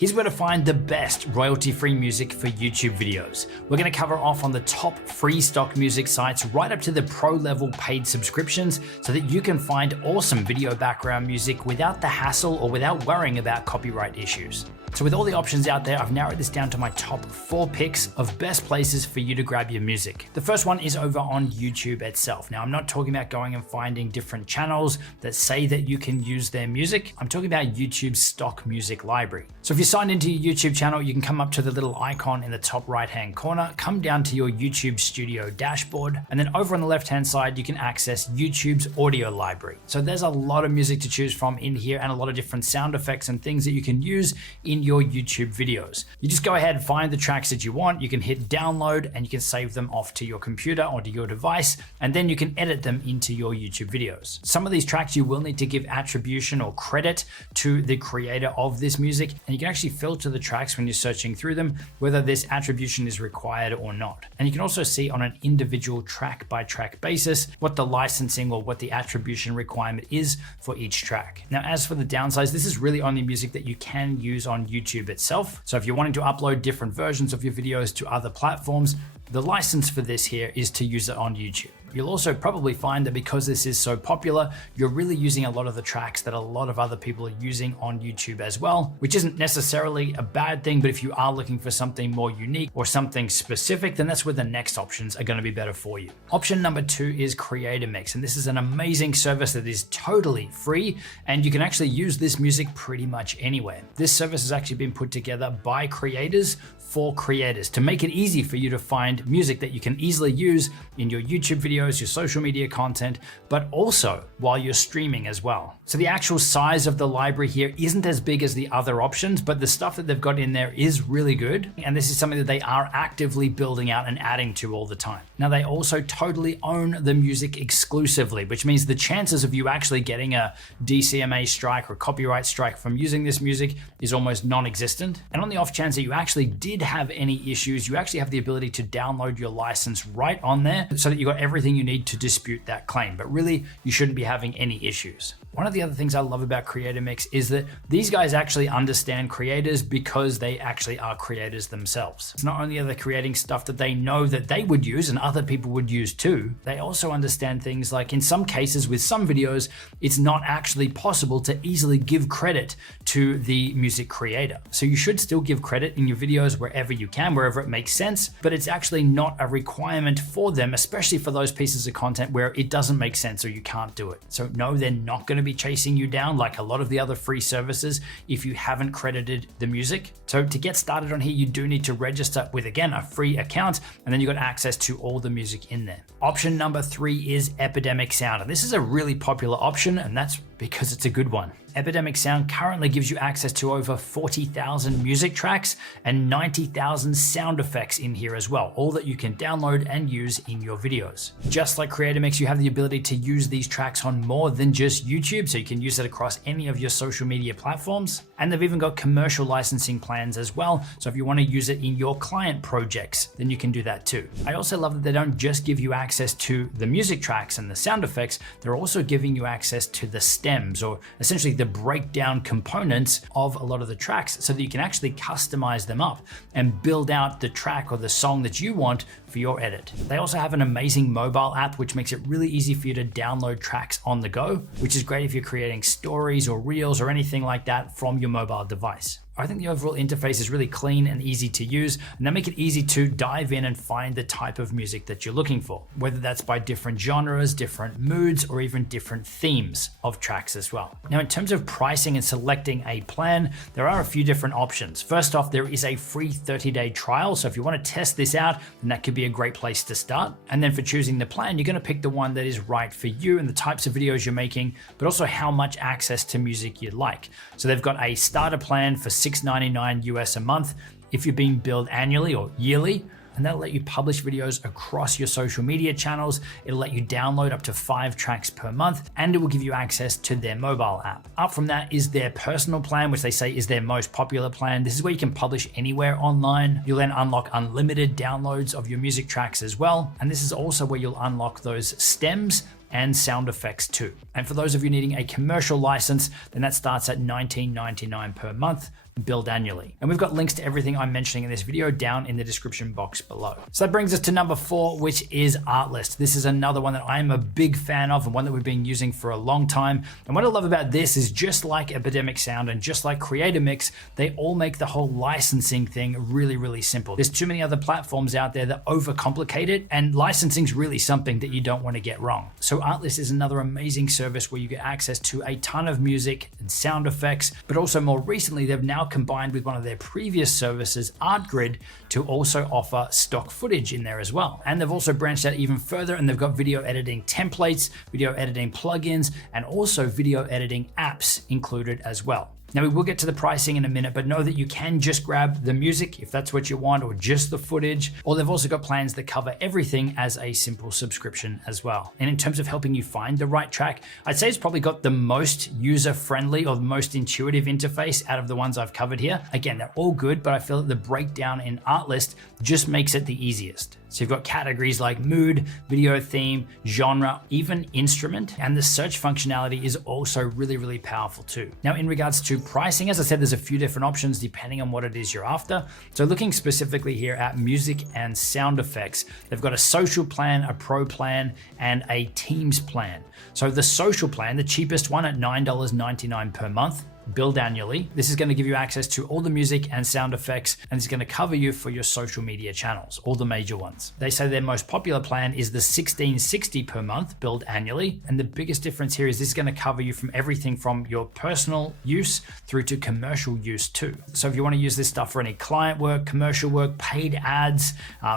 Here's where to find the best royalty-free music for YouTube videos. We're going to cover off on the top free stock music sites right up to the pro level paid subscriptions so that you can find awesome video background music without the hassle or without worrying about copyright issues. So with all the options out there, I've narrowed this down to my top 4 picks of best places for you to grab your music. The first one is over on YouTube itself. Now, I'm not talking about going and finding different channels that say that you can use their music. I'm talking about YouTube's stock music library. So if you're signed into your YouTube channel, you can come up to the little icon in the top right-hand corner, come down to your YouTube Studio dashboard, and then over on the left-hand side, you can access YouTube's audio library. So there's a lot of music to choose from in here and a lot of different sound effects and things that you can use in your YouTube videos. You just go ahead and find the tracks that you want. You can hit download and you can save them off to your computer or to your device, and then you can edit them into your YouTube videos. Some of these tracks you will need to give attribution or credit to the creator of this music, and you can actually filter the tracks when you're searching through them, whether this attribution is required or not. And you can also see on an individual track by track basis what the licensing or what the attribution requirement is for each track. Now, as for the downsides, this is really only music that you can use on YouTube itself. So if you're wanting to upload different versions of your videos to other platforms, the license for this here is to use it on YouTube. You'll also probably find that because this is so popular, you're really using a lot of the tracks that a lot of other people are using on YouTube as well, which isn't necessarily a bad thing, but if you are looking for something more unique or something specific, then that's where the next options are going to be better for you. Option number 2 is Epidemic, and this is an amazing service that is totally free, and you can actually use this music pretty much anywhere. This service has actually been put together by creators for creators to make it easy for you to find music that you can easily use in your YouTube videos, your social media content, but also while you're streaming as well. So the actual size of the library here isn't as big as the other options, but the stuff that they've got in there is really good. And this is something that they are actively building out and adding to all the time. Now, they also totally own the music exclusively, which means the chances of you actually getting a DCMA strike or copyright strike from using this music is almost non-existent. And on the off chance that you actually did have any issues, you actually have the ability to download your license right on there so that you got everything you need to dispute that claim. But really, you shouldn't be having any issues. One of the other things I love about Epidemic is that these guys actually understand creators because they actually are creators themselves. It's not only are they creating stuff that they know that they would use and other people would use too, they also understand things like in some cases with some videos, it's not actually possible to easily give credit to the music creator. So you should still give credit in your videos wherever you can, wherever it makes sense, but it's actually not a requirement for them, especially for those pieces of content where it doesn't make sense or you can't do it. So no, they're not going to be chasing you down like a lot of the other free services if you haven't credited the music. So to get started on here, you do need to register with, again, a free account, and then you got access to all the music in there. Option number 3 is Epidemic Sound. And this is a really popular option, and that's because it's a good one. Epidemic Sound currently gives you access to over 40,000 music tracks and 90,000 sound effects in here as well, all that you can download and use in your videos. Just like Epidemic, you have the ability to use these tracks on more than just YouTube, so you can use it across any of your social media platforms. And they've even got commercial licensing plans as well, so if you want to use it in your client projects, then you can do that too. I also love that they don't just give you access to the music tracks and the sound effects, they're also giving you access to the stems, or essentially the breakdown components of a lot of the tracks, so that you can actually customize them up and build out the track or the song that you want for your edit. They also have an amazing mobile app, which makes it really easy for you to download tracks on the go, which is great if you're creating stories or reels or anything like that from your mobile device. I think the overall interface is really clean and easy to use, and they make it easy to dive in and find the type of music that you're looking for, whether that's by different genres, different moods, or even different themes of tracks as well. Now, in terms of pricing and selecting a plan, there are a few different options. First off, there is a free 30-day trial, so if you want to test this out, then that could be a great place to start. And then for choosing the plan, you're going to pick the one that is right for you and the types of videos you're making, but also how much access to music you'd like. So they've got a starter plan for $6.99 US a month if you're being billed annually or yearly, and that'll let you publish videos across your social media channels. It'll let you download up to 5 tracks per month, and it will give you access to their mobile app. Up from that is their personal plan, which they say is their most popular plan. This is where you can publish anywhere online. You'll then unlock unlimited downloads of your music tracks as well. And this is also where you'll unlock those stems and sound effects too. And for those of you needing a commercial license, then that starts at $19.99 per month. billed annually. And we've got links to everything I'm mentioning in this video down in the description box below. So that brings us to number 4, which is Artlist. This is another one that I'm a big fan of and one that we've been using for a long time. And what I love about this is just like Epidemic Sound and just like Epidemic, they all make the whole licensing thing really, really simple. There's too many other platforms out there that overcomplicate it, and licensing is really something that you don't want to get wrong. So Artlist is another amazing service where you get access to a ton of music and sound effects, but also more recently, they've now combined with one of their previous services, Artgrid, to also offer stock footage in there as well. And they've also branched out even further, and they've got video editing templates, video editing plugins, and also video editing apps included as well. Now we will get to the pricing in a minute, but know that you can just grab the music if that's what you want, or just the footage, or they've also got plans that cover everything as a simple subscription as well. And in terms of helping you find the right track, I'd say it's probably got the most user-friendly or the most intuitive interface out of the ones I've covered here. Again, they're all good, but I feel that the breakdown in Artlist just makes it the easiest. So you've got categories like mood, video theme, genre, even instrument, and the search functionality is also really, really powerful too. Now in regards to pricing, as I said, there's a few different options depending on what it is you're after. So looking specifically here at music and sound effects, they've got a social plan, a pro plan, and a teams plan. So the social plan, the cheapest one at $9.99 per month, billed annually. This is going to give you access to all the music and sound effects, and it's going to cover you for your social media channels, all the major ones. They say their most popular plan is the $16.60 per month, billed annually. And the biggest difference here is this is going to cover you from everything from your personal use through to commercial use too. So if you want to use this stuff for any client work, commercial work, paid ads,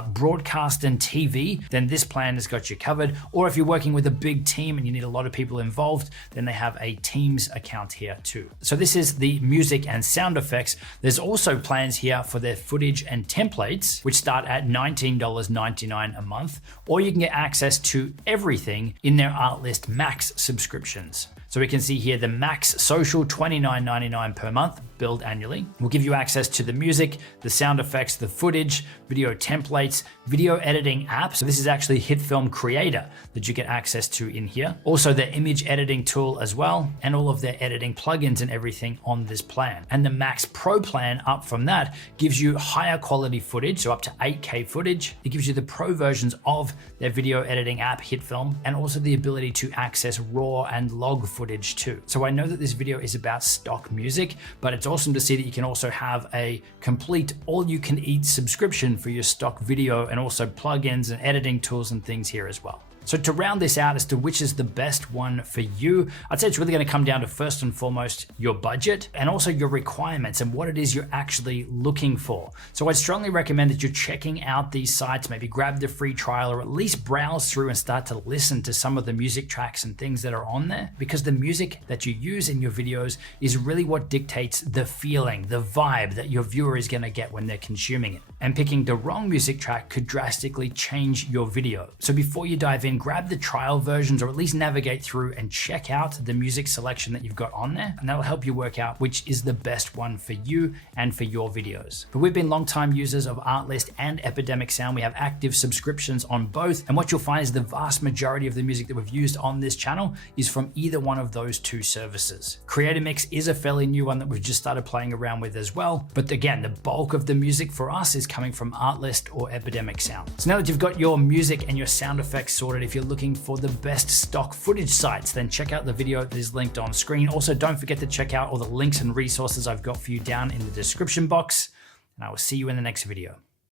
broadcast and TV, then this plan has got you covered. Or if you're working with a big team and you need a lot of people involved, then they have a Teams account here too. So this is the music and sound effects. There's also plans here for their footage and templates, which start at $19.99 a month, or you can get access to everything in their Artlist Max subscriptions. So we can see here the Max Social, $29.99 per month, billed annually. Will give you access to the music, the sound effects, the footage, video templates, video editing apps. So this is actually HitFilm Creator that you get access to in here. Also the image editing tool as well, and all of their editing plugins and everything on this plan. And the Max Pro plan up from that gives you higher quality footage, so up to 8K footage. It gives you the pro versions of their video editing app, HitFilm, and also the ability to access raw and log footage too. So I know that this video is about stock music, but it's awesome to see that you can also have a complete all-you-can-eat subscription for your stock video, and also plugins and editing tools and things here as well. So to round this out as to which is the best one for you, I'd say it's really going to come down to first and foremost your budget and also your requirements and what it is you're actually looking for. So I'd strongly recommend that you're checking out these sites, maybe grab the free trial or at least browse through and start to listen to some of the music tracks and things that are on there, because the music that you use in your videos is really what dictates the feeling, the vibe that your viewer is going to get when they're consuming it. And picking the wrong music track could drastically change your video. So before you dive in, grab the trial versions or at least navigate through and check out the music selection that you've got on there, and that'll help you work out which is the best one for you and for your videos. But we've been longtime users of Artlist and Epidemic Sound. We have active subscriptions on both, and what you'll find is the vast majority of the music that we've used on this channel is from either one of those two services. Epidemic is a fairly new one that we've just started playing around with as well, but again, the bulk of the music for us is coming from Artlist or Epidemic Sound. So now that you've got your music and your sound effects sorted, if you're looking for the best stock footage sites, then check out the video that is linked on screen. Also, don't forget to check out all the links and resources I've got for you down in the description box, and I will see you in the next video.